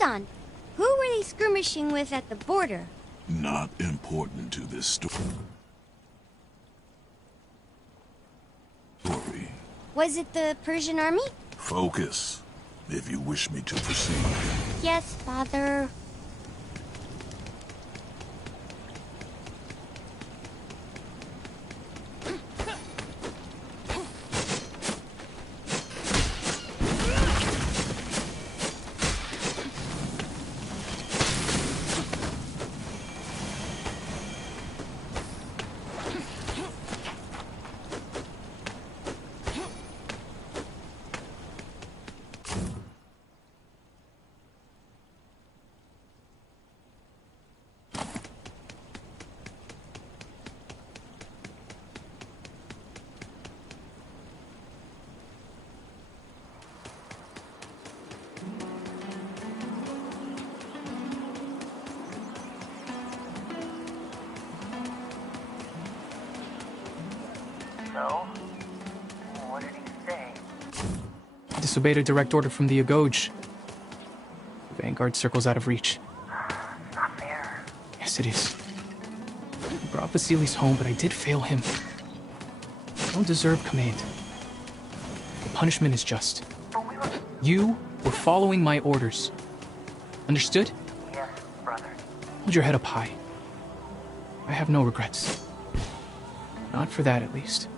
hold on. Who were they skirmishing with at the border? Not important to this story. Was it the Persian army? Focus, if you wish me to proceed. Yes, Father. So, what did he say? Disobeyed a direct order from the Agoj. The Vanguard circle's out of reach. Not fair. Yes, it is. I brought Vasilis home, but I did fail him. I don't deserve command. The punishment is just. But we were... You were following my orders. Understood? Yes, brother. Hold your head up high. I have no regrets. Not for that, at least.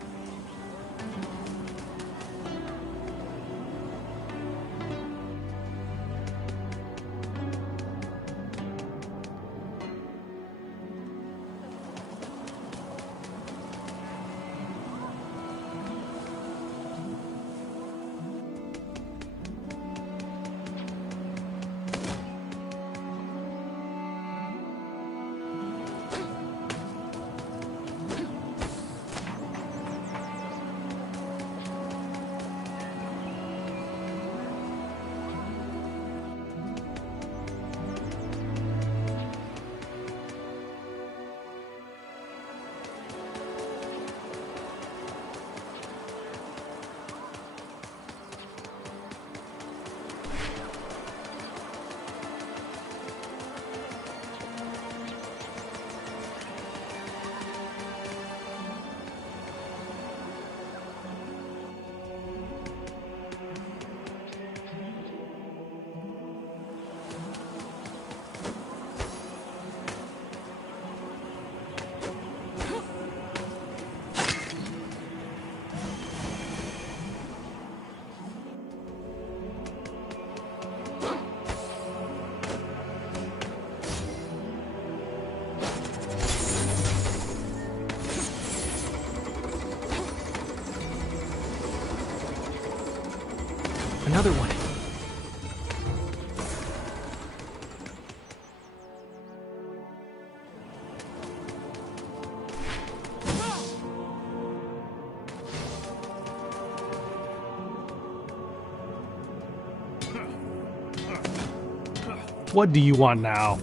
Another one. What do you want now?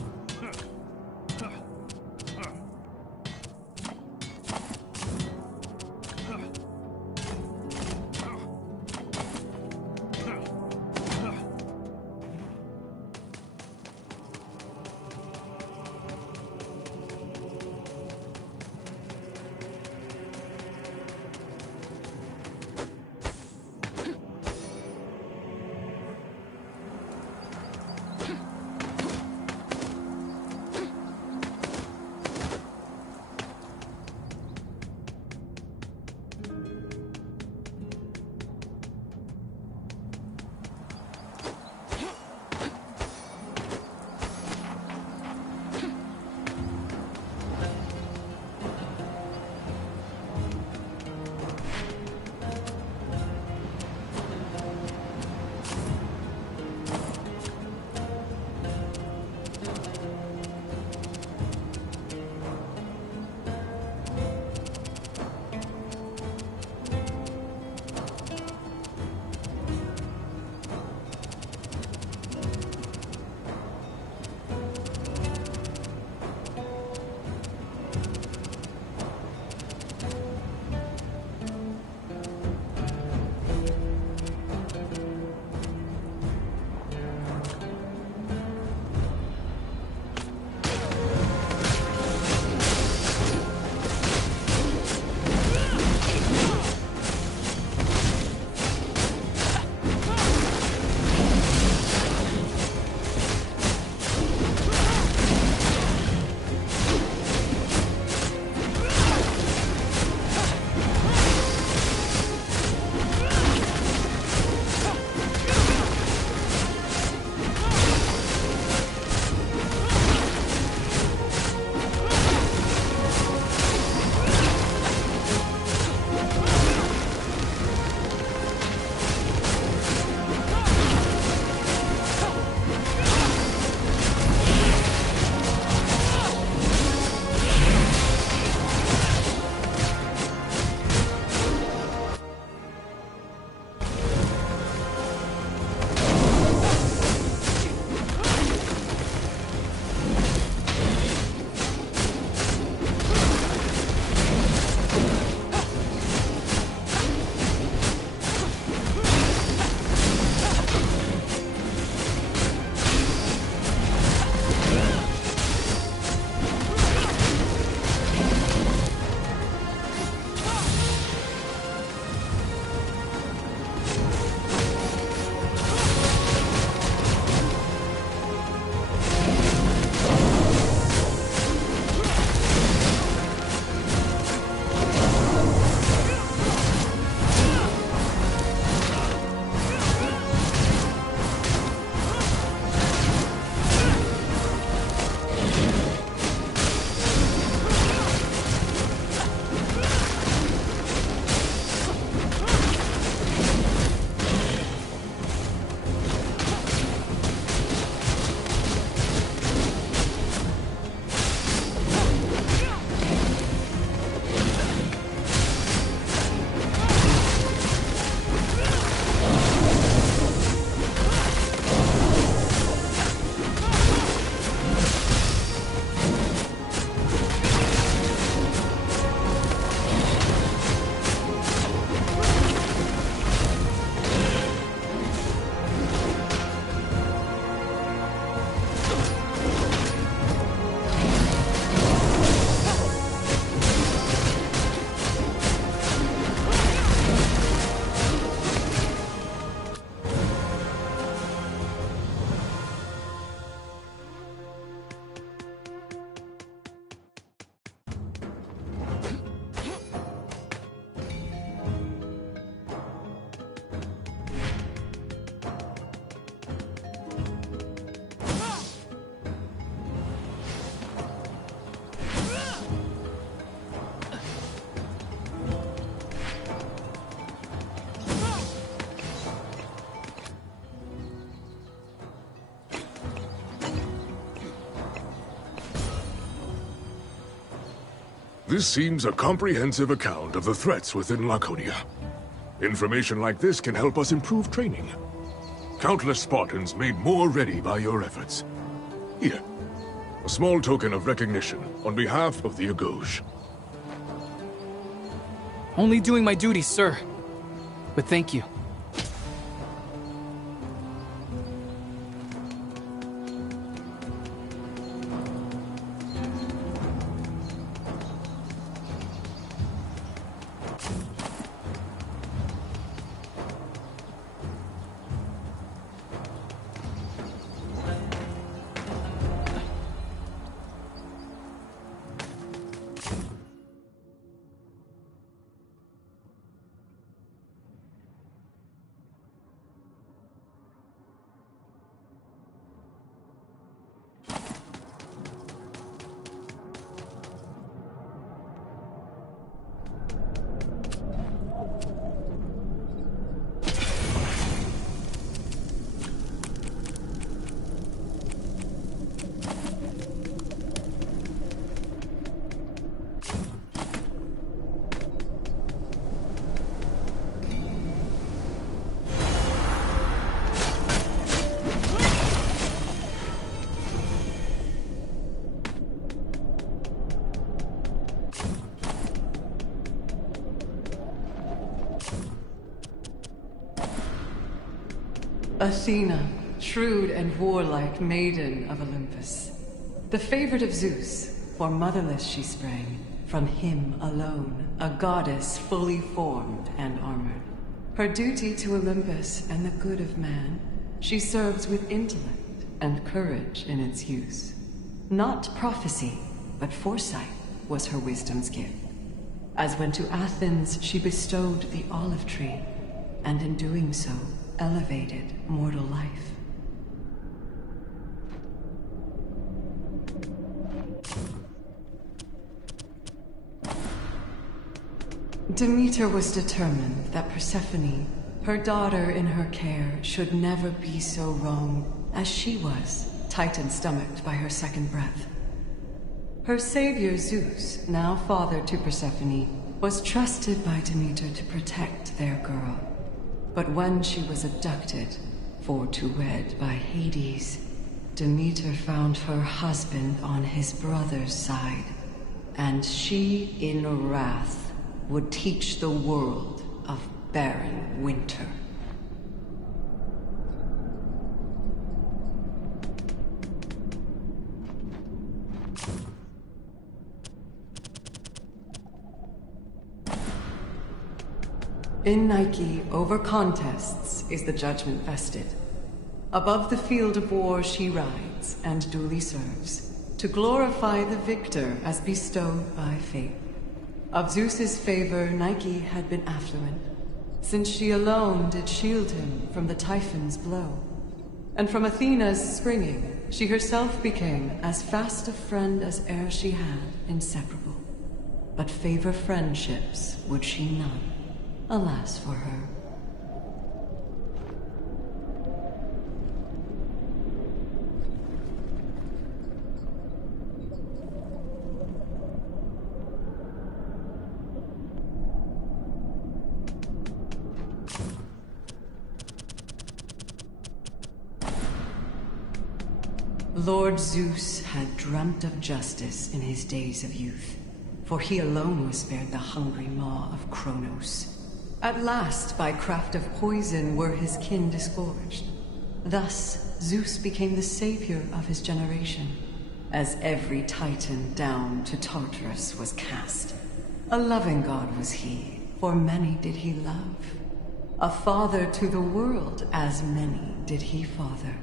This seems a comprehensive account of the threats within Laconia. Information like this can help us improve training. Countless Spartans made more ready by your efforts. Here, a small token of recognition on behalf of the Agoj. Only doing my duty, sir. But thank you. Athena, shrewd and warlike maiden of Olympus. The favorite of Zeus, for motherless she sprang. From him alone, a goddess fully formed and armored. Her duty to Olympus and the good of man, she serves with intellect and courage in its use. Not prophecy, but foresight was her wisdom's gift. As when to Athens she bestowed the olive tree, and in doing so, elevated mortal life. Demeter was determined that Persephone, her daughter in her care, should never be so wrong as she was, titan-stomached by her second breath. Her savior Zeus, now father to Persephone, was trusted by Demeter to protect their girl. But when she was abducted, for to wed by Hades, Demeter found her husband on his brother's side, and she, in wrath, would teach the world of barren winter. In Nike, over contests is the judgment vested. Above the field of war she rides and duly serves, to glorify the victor as bestowed by fate. Of Zeus's favor Nike had been affluent, since she alone did shield him from the Typhon's blow. And from Athena's springing, she herself became as fast a friend as e'er she had, inseparable. But favor friendships would she none. Alas for her. Lord Zeus had dreamt of justice in his days of youth, for he alone was spared the hungry maw of Kronos. At last, by craft of poison, were his kin disgorged. Thus, Zeus became the savior of his generation, as every Titan down to Tartarus was cast. A loving god was he, for many did he love. A father to the world, as many did he father.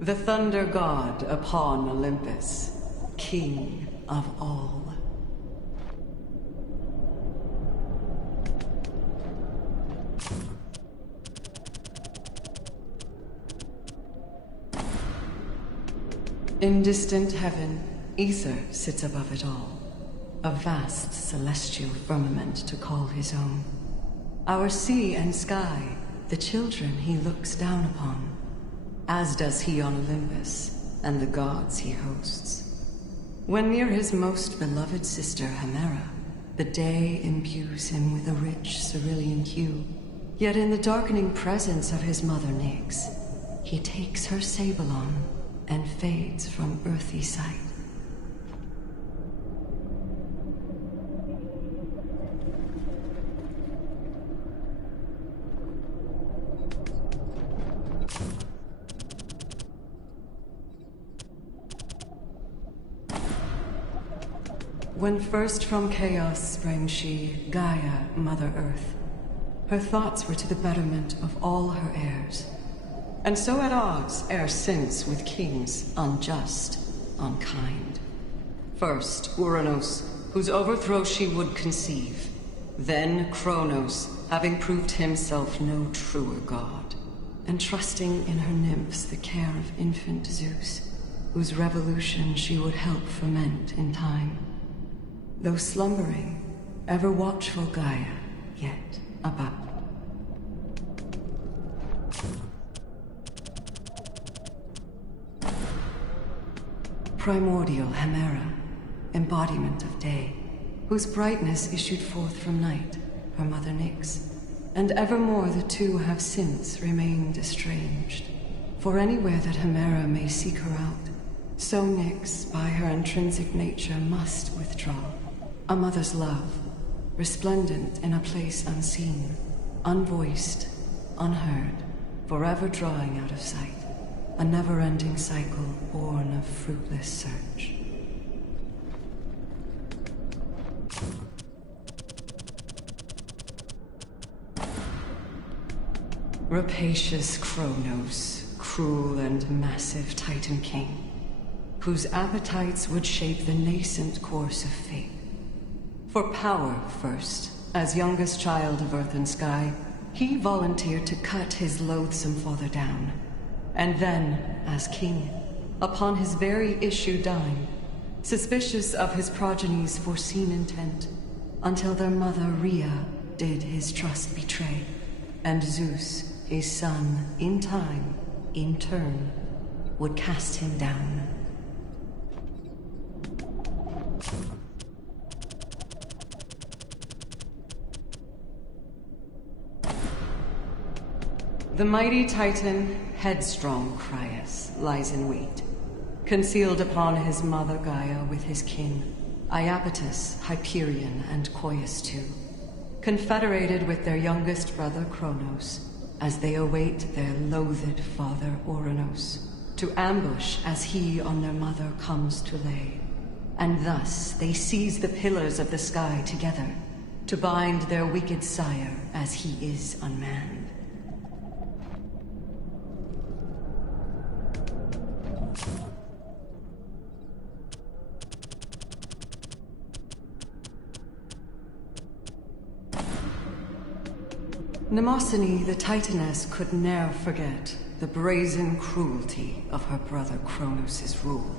The thunder god upon Olympus, king of all. In distant heaven, ether sits above it all, a vast celestial firmament to call his own. Our sea and sky, the children he looks down upon, as does he on Olympus and the gods he hosts. When near his most beloved sister Hemera, The day imbues him with a rich cerulean hue. Yet in the darkening presence of his mother Nyx, he takes her sable on and fades from earthly sight. When first from chaos sprang she, Gaia, Mother Earth, her thoughts were to the betterment of all her heirs. And so at odds ere since with kings, unjust, unkind. First, Uranos, whose overthrow she would conceive. Then Kronos, having proved himself no truer god. Entrusting in her nymphs the care of infant Zeus, whose revolution she would help ferment in time. Though slumbering, ever watchful Gaia, yet about. Primordial Hemera, embodiment of day, whose brightness issued forth from night, her mother Nyx. And evermore the two have since remained estranged. For anywhere that Hemera may seek her out, so Nyx, by her intrinsic nature, must withdraw. A mother's love, resplendent in a place unseen, unvoiced, unheard, forever drawing out of sight. A never-ending cycle born of fruitless search. Rapacious Kronos, cruel and massive Titan King, whose appetites would shape the nascent course of fate. For power first, as youngest child of earth and sky, he volunteered to cut his loathsome father down. And then, as king, upon his very issue dying, suspicious of his progeny's foreseen intent, until their mother Rhea did his trust betray, and Zeus, his son, in time, in turn, would cast him down. The mighty Titan, headstrong Crius, lies in wait, concealed upon his mother Gaia with his kin, Iapetus, Hyperion, and Coeus too, confederated with their youngest brother Kronos, as they await their loathed father Uranos, to ambush as he on their mother comes to lay. And thus they seize the pillars of the sky together, to bind their wicked sire as he is unmanned. Mnemosyne, the Titaness, could ne'er forget the brazen cruelty of her brother Kronos' rule.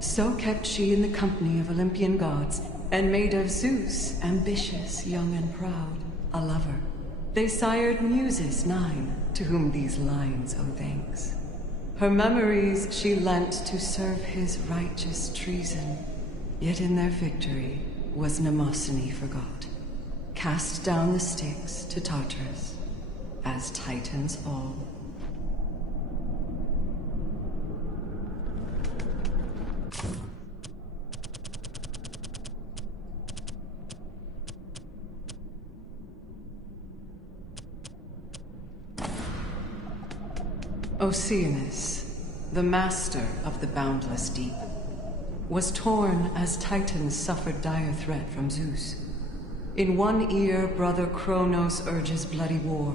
So kept she in the company of Olympian gods, and made of Zeus, ambitious, young and proud, a lover. They sired Muses 9, to whom these lines owe thanks. Her memories she lent to serve his righteous treason, yet in their victory was Mnemosyne forgot. Cast down the Styx to Tartarus, as Titans all. Oceanus, the master of the boundless deep, was torn as Titans suffered dire threat from Zeus. In one ear, brother Kronos urges bloody war.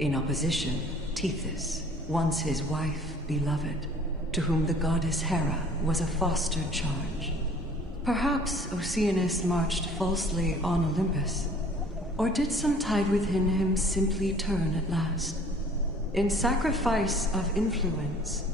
In opposition, Tethys, once his wife beloved, to whom the goddess Hera was a fostered charge. Perhaps Oceanus marched falsely on Olympus, or did some tide within him simply turn at last? In sacrifice of influence,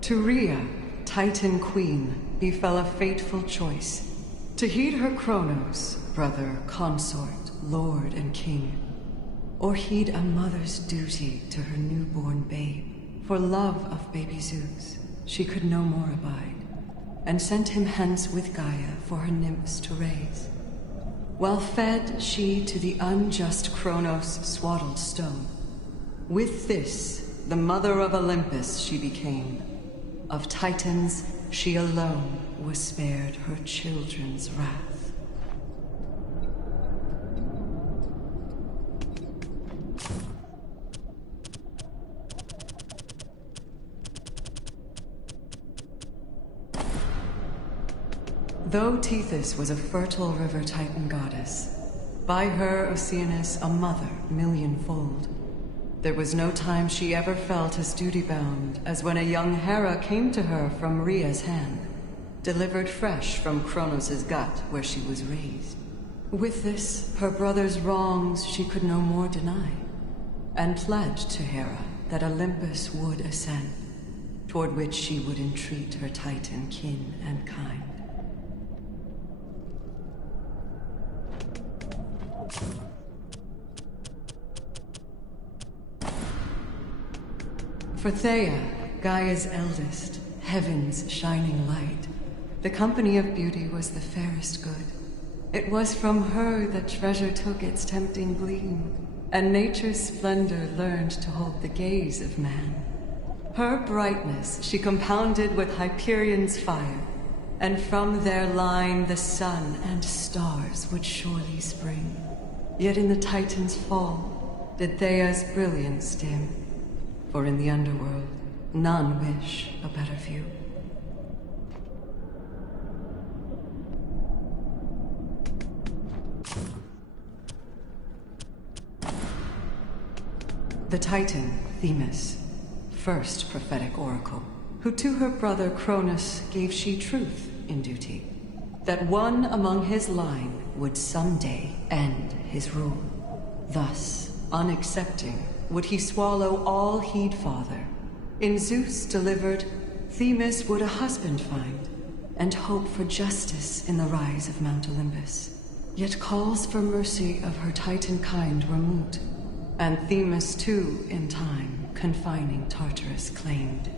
to Rhea, Titan Queen, befell a fateful choice. To heed her Kronos, brother, consort, lord, and king. or heed a mother's duty to her newborn babe. For love of baby Zeus, she could no more abide, and sent him hence with Gaia for her nymphs to raise. While fed she to the unjust Kronos swaddled stone. With this, the mother of Olympus she became. Of Titans, she alone was spared her children's wrath. Though Tethys was a fertile river Titan goddess, by her Oceanus a mother millionfold, there was no time she ever felt as duty-bound as when a young Hera came to her from Rhea's hand, delivered fresh from Kronos' gut where she was raised. With this, her brother's wrongs she could no more deny, and pledged to Hera that Olympus would ascend, toward which she would entreat her Titan kin and kind. For Theia, Gaia's eldest, heaven's shining light, the company of beauty was the fairest good. It was from her that treasure took its tempting gleam, and nature's splendor learned to hold the gaze of man. Her brightness she compounded with Hyperion's fire, and from their line the sun and stars would surely spring. Yet in the Titan's fall did Theia's brilliance dim, for in the underworld none wish a better view. The Titan, Themis, first prophetic oracle, who to her brother Cronus gave she truth in duty, that one among his line would someday end his rule. Thus, unaccepting, would he swallow all he'd father. In Zeus delivered, Themis would a husband find, and hope for justice in the rise of Mount Olympus. Yet calls for mercy of her Titan kind were moot, and Themis too, in time, confining Tartarus claimed.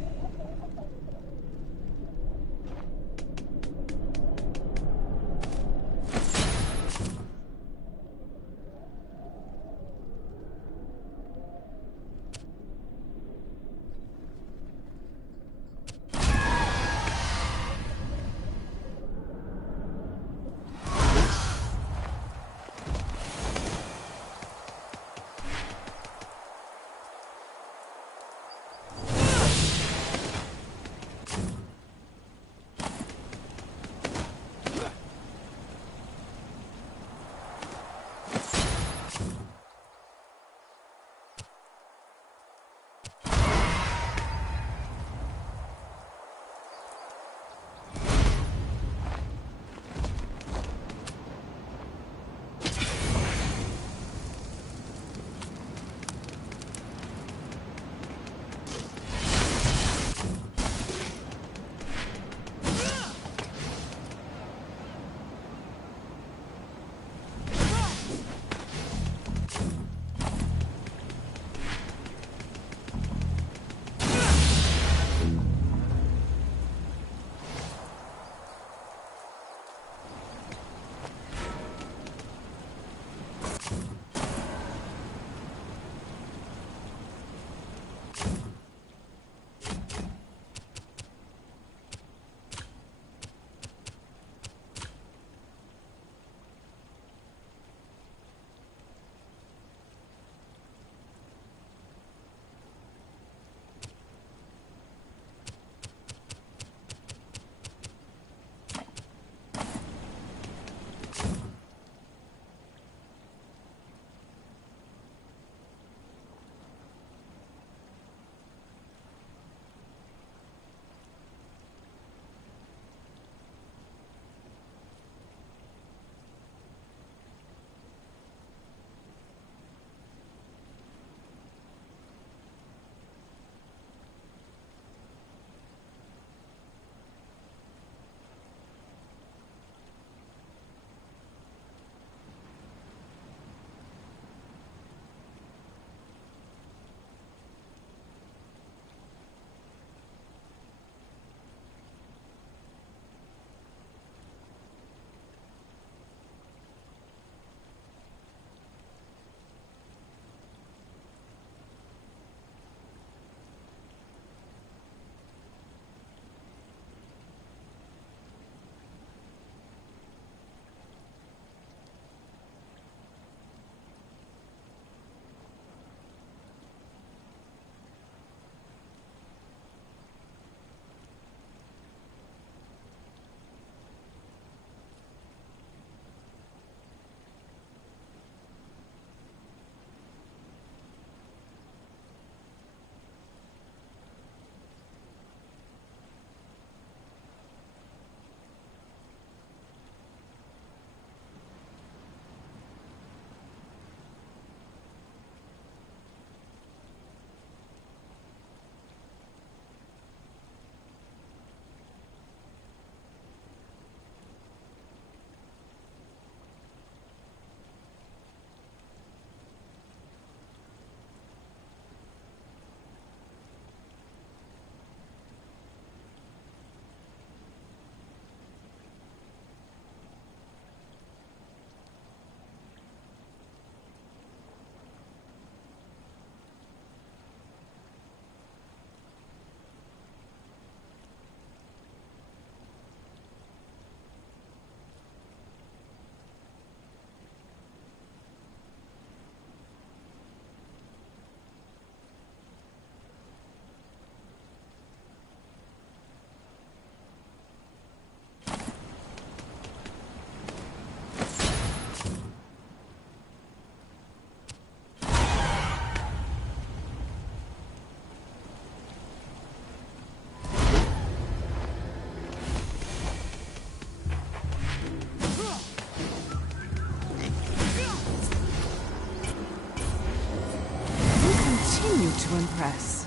to impress.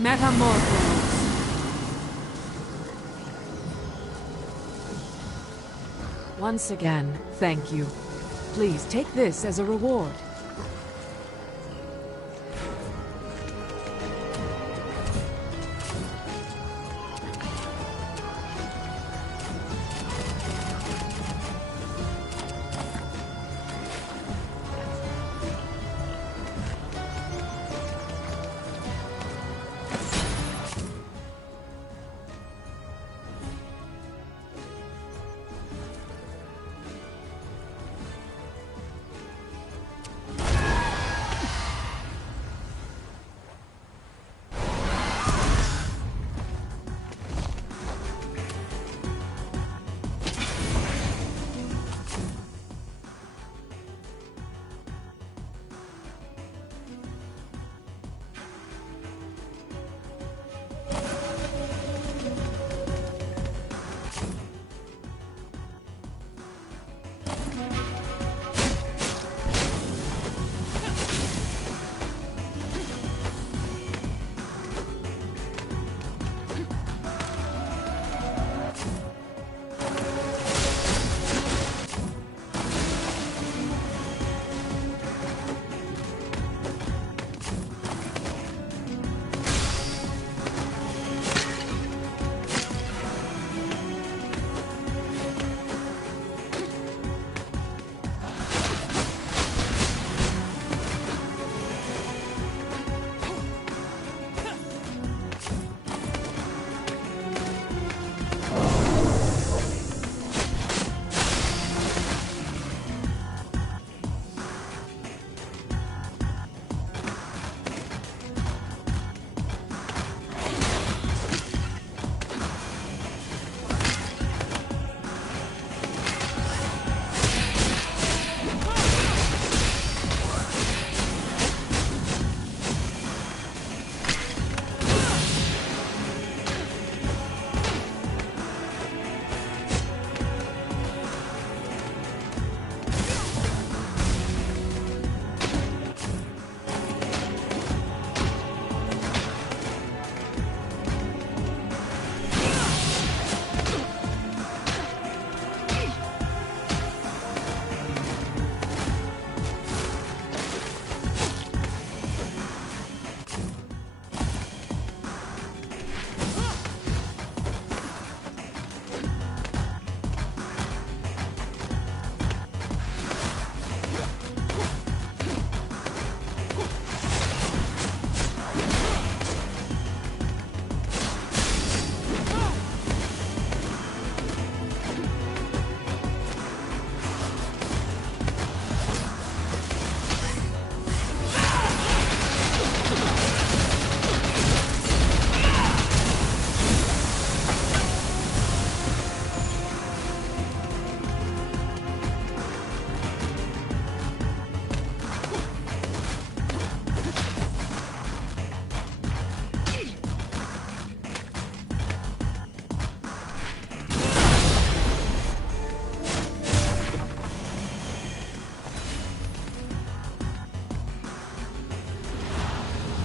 Metamorphose! Once again, thank you. Please take this as a reward.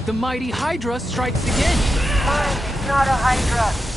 The mighty Hydra strikes again! It's not a Hydra.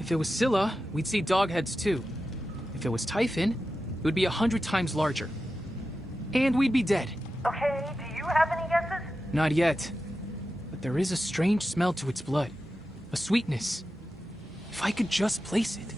If it was Scylla, we'd see dogheads too. If it was Typhon, it would be 100 times larger. And we'd be dead. Okay, do you have any guesses? Not yet. But there is a strange smell to its blood. A sweetness. If I could just place it.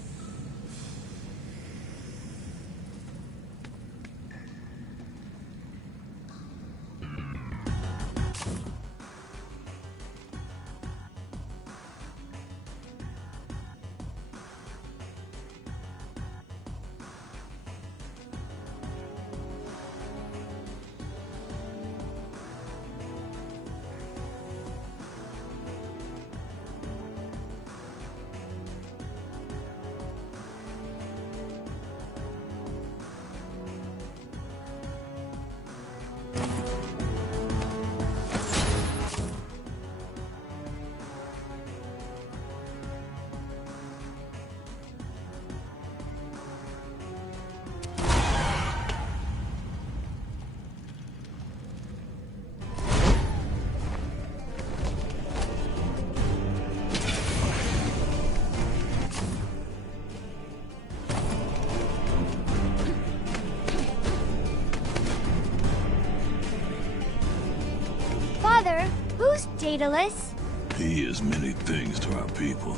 Daedalus. He is many things to our people.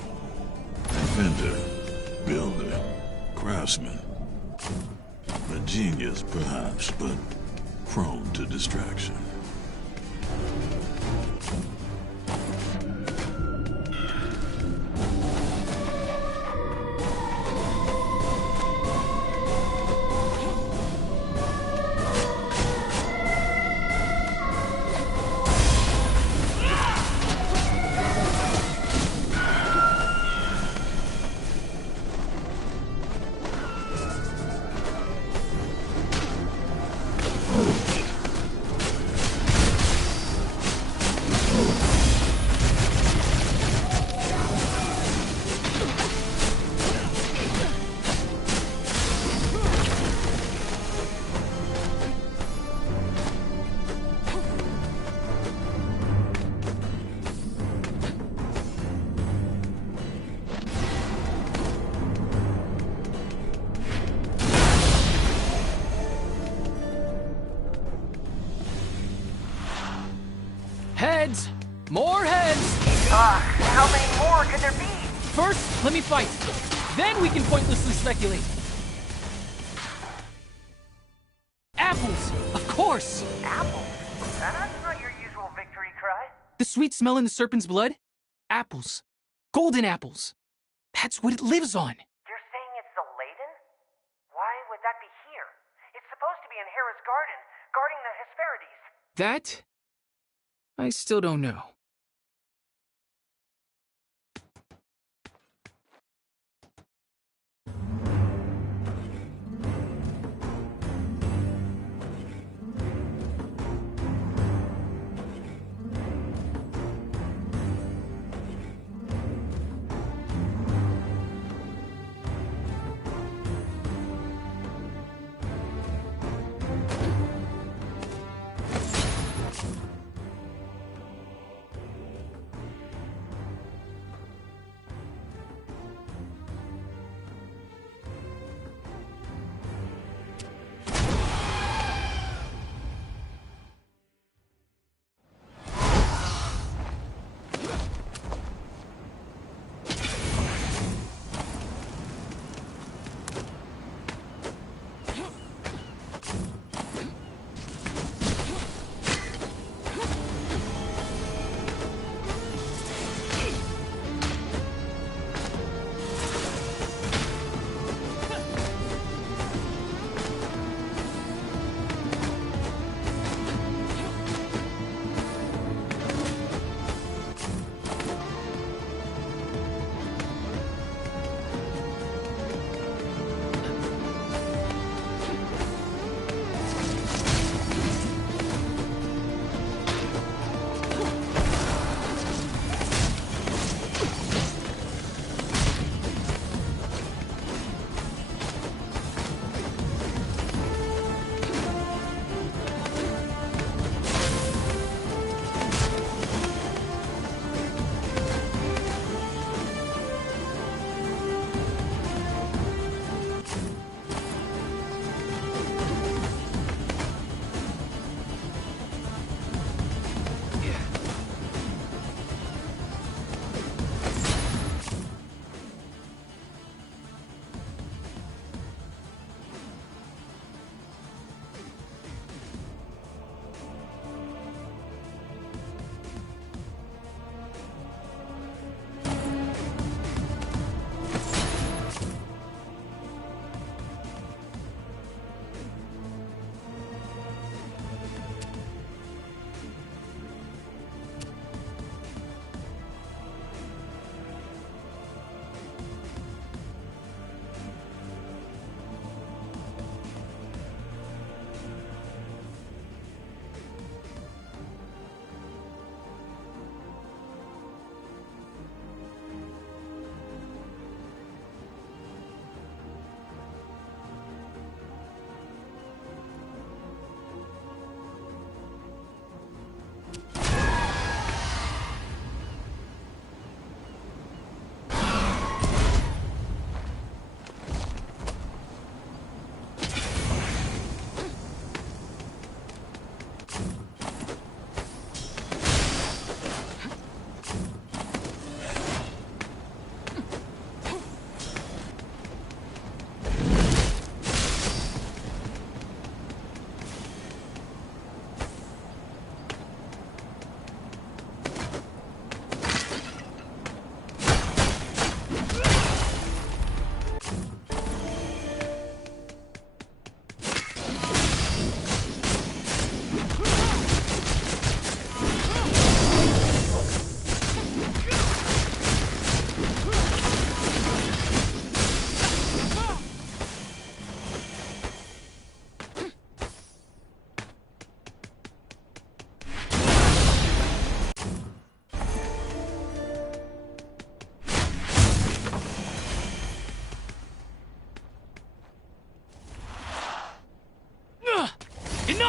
Defender, builder, craftsman. A genius, perhaps, but prone to distraction. Heads! More heads! How many more could there be? First, let me fight. Then we can pointlessly speculate. Apples! Of course! Apples? That's not your usual victory cry. The sweet smell in the serpent's blood? Apples. Golden apples. That's what it lives on. You're saying it's the Laden? Why would that be here? It's supposed to be in Hera's garden, guarding the Hesperides. That? I still don't know.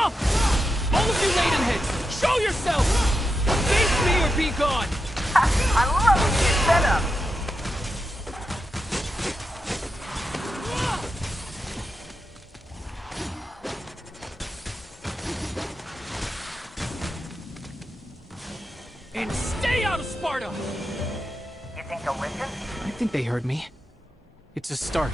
Enough! All of you Maidenheads, show yourself! Face me or be gone! I love this setup! And stay out of Sparta! You think they'll listen? I think they heard me. It's a start.